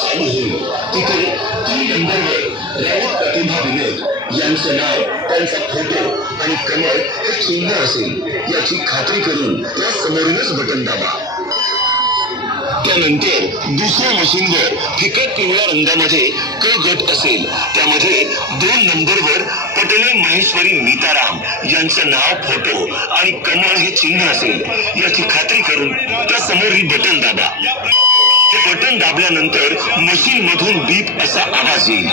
चालू होईल तिथे 3 नंबरवर राऊत प्रतिभा विनोद यांचं नाव, त्यांचा फोटो आणि कमळ हे चिन्ह असेल याची खात्री करून त्या समोरूनच बटन दाबा. त्यानंतर दुसऱ्या मशीनवर फिकट पिवळ्या रंगामध्ये क गट असेल, त्यामध्ये 2 नंबरवर पटले महेश्वरी नीताराम यांचं नाव, फोटो आणि कमळ हे चिन्ह असेल याची खात्री करून त्या समोरील बटन दाबा. हे बटन दाबल्यानंतर मशीन मधून बीप असा आवाज येईल.